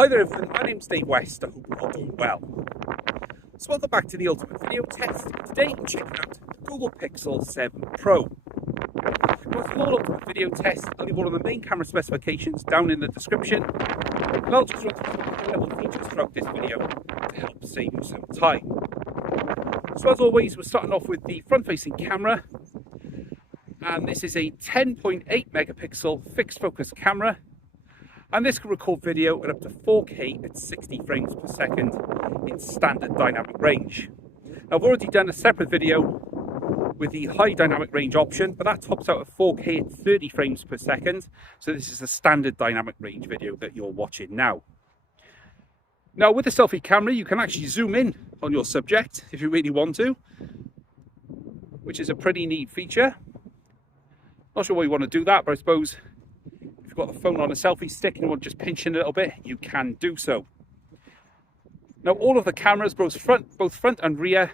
Hi there everyone, my name's Dave West, I hope you're all doing well. So welcome back to the ultimate video test. Today I'm checking out the Google Pixel 7 Pro. Now, for the ultimate video test, I'll leave all of the main camera specifications down in the description, and I'll just run through the little features throughout this video to help save you some time. So as always, we're starting off with the front-facing camera, and this is a 10.8 megapixel fixed focus camera. And this can record video at up to 4K at 60 frames per second in standard dynamic range. Now, I've already done a separate video with the high dynamic range option, but that tops out at 4K at 30 frames per second. So this is a standard dynamic range video that you're watching now. Now, with the selfie camera, you can actually zoom in on your subject if you really want to, which is a pretty neat feature. Not sure why you want to do that, but I suppose if you've got the phone on a selfie stick and you want to just pinch in a little bit, you can do so. Now, all of the cameras, both front and rear,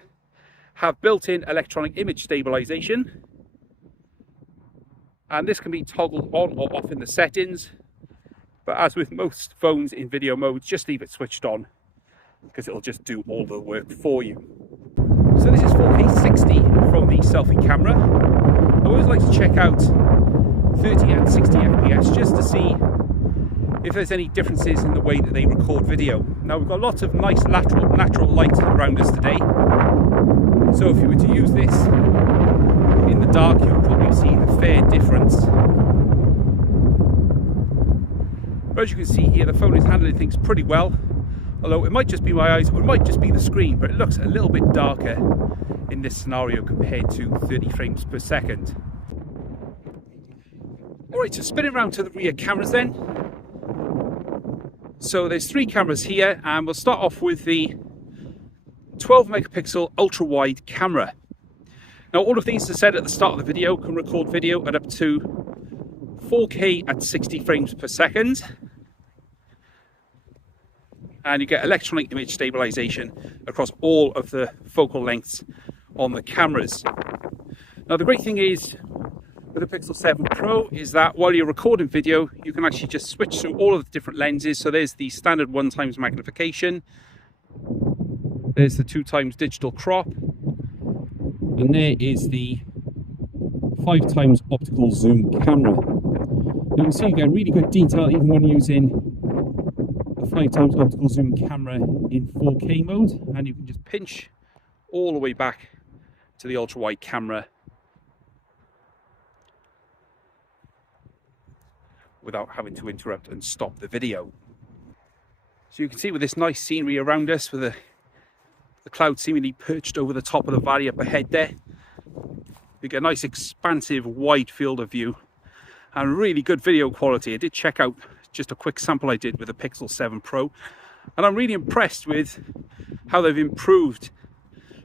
have built-in electronic image stabilization, and this can be toggled on or off in the settings, but as with most phones in video mode, just leave it switched on because it'll just do all the work for you. So this is 4K 60 from the selfie camera. I always like to check out 30 and 60 FPS just to see if there's any differences in the way that they record video. Now, we've got lots of nice natural light around us today, so if you were to use this in the dark, you'll probably see a fair difference. But as you can see here, the phone is handling things pretty well, although it might just be my eyes or it might just be the screen, but it looks a little bit darker in this scenario compared to 30 frames per second. Alright, so spinning around to the rear cameras then. So there's three cameras here, and we'll start off with the 12 megapixel ultra wide camera. Now, all of these, as I said at the start of the video, can record video at up to 4K at 60 frames per second. And you get electronic image stabilization across all of the focal lengths on the cameras. Now, the great thing is with the Pixel 7 Pro is that while you're recording video, you can actually just switch through all of the different lenses. So there's the standard 1x magnification, there's the 2x digital crop, and there is the 5x optical zoom camera. You can see you get really good detail even when using the 5x optical zoom camera in 4K mode, and you can just pinch all the way back to the ultra wide camera without having to interrupt and stop the video. So you can see with this nice scenery around us, with the cloud seemingly perched over the top of the valley up ahead there, you get a nice expansive wide field of view and really good video quality. I did check out just a quick sample I did with the Pixel 7 Pro, and I'm really impressed with how they've improved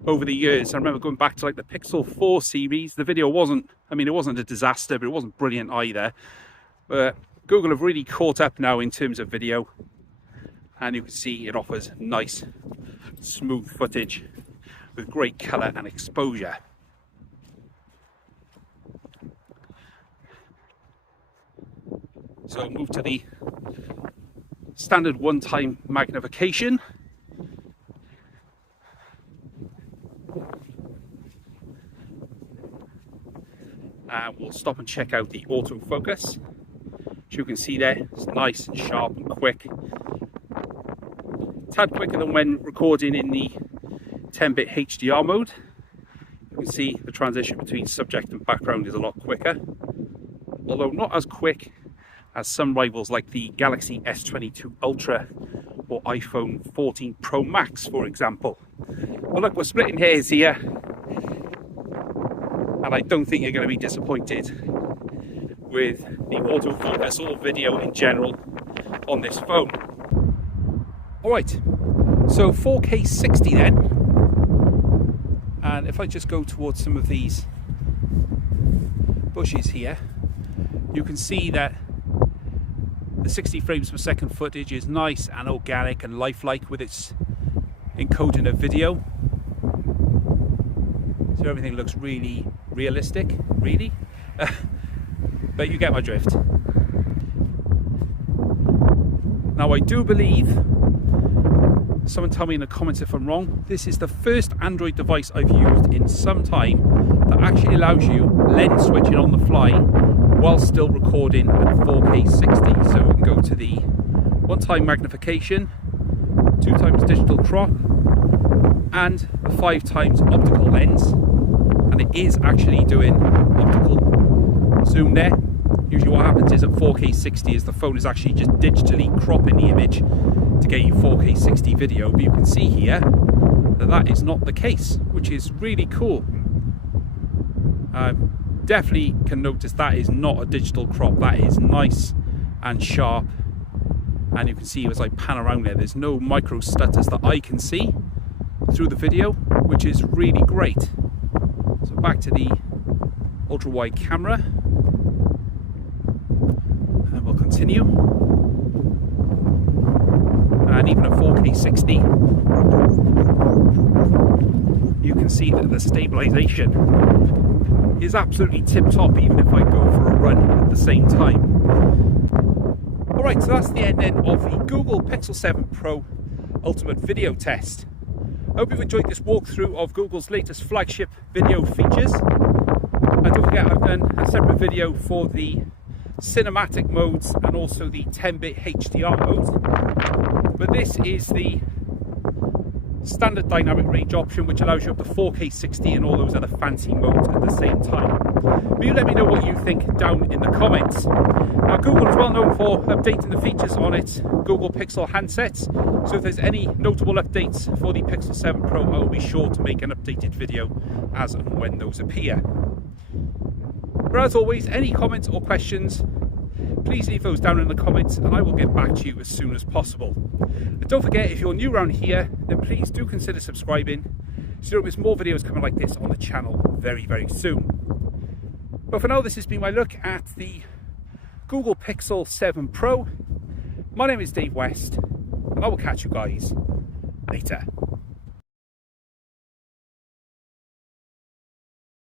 over the years. I remember going back to like the Pixel 4 series, the video wasn't, it wasn't a disaster, but it wasn't brilliant either. But Google have really caught up now in terms of video, and you can see it offers nice smooth footage with great color and exposure. So move to the standard 1x magnification. And we'll stop and check out the autofocus. As you can see there, it's nice and sharp and quick. A tad quicker than when recording in the 10-bit HDR mode. You can see the transition between subject and background is a lot quicker, although not as quick as some rivals like the Galaxy S22 Ultra or iPhone 14 Pro Max, for example. Well, look, we're splitting hairs here, and I don't think you're going to be disappointed with the autofocus or video in general on this phone. Alright, so 4K 60 then, and if I just go towards some of these bushes here, you can see that the 60 frames per second footage is nice and organic and lifelike with its encoding of video. So everything looks really realistic, really. But you get my drift. Now I do believe, someone tell me in the comments if I'm wrong, this is the first Android device I've used in some time that actually allows you lens switching on the fly while still recording at 4K 60. So we can go to the 1x magnification, 2x digital crop, and a 5x optical lens, and it is actually doing optical zoom there. Usually what happens is at 4K 60 is the phone is actually just digitally cropping the image to get you 4K 60 video, but you can see here that that is not the case, which is really cool. Definitely can notice that is not a digital crop, that is nice and sharp, and you can see as I pan around there, there's no micro stutters that I can see through the video, which is really great. So back to the ultra wide camera, and we'll continue. And even at 4K 60, you can see that the stabilization is absolutely tip top, even if I go for a run at the same time. Alright, so that's the end then of the Google Pixel 7 Pro Ultimate Video Test. I hope you've enjoyed this walkthrough of Google's latest flagship video features. And don't forget, I've done a separate video for the cinematic modes and also the 10-bit HDR mode. But this is the standard dynamic range option, which allows you up to 4K 60 and all those other fancy modes at the same time. But you let me know what you think down in the comments. Now, Google is well known for updating the features on its Google Pixel handsets, so if there's any notable updates for the Pixel 7 Pro, I will be sure to make an updated video as and when those appear. But as always, any comments or questions, please leave those down in the comments and I will get back to you as soon as possible. And don't forget, if you're new around here, then please do consider subscribing so you'll miss more videos coming like this on the channel very, very soon. But for now, this has been my look at the Google Pixel 7 Pro. My name is Dave West, and I will catch you guys later.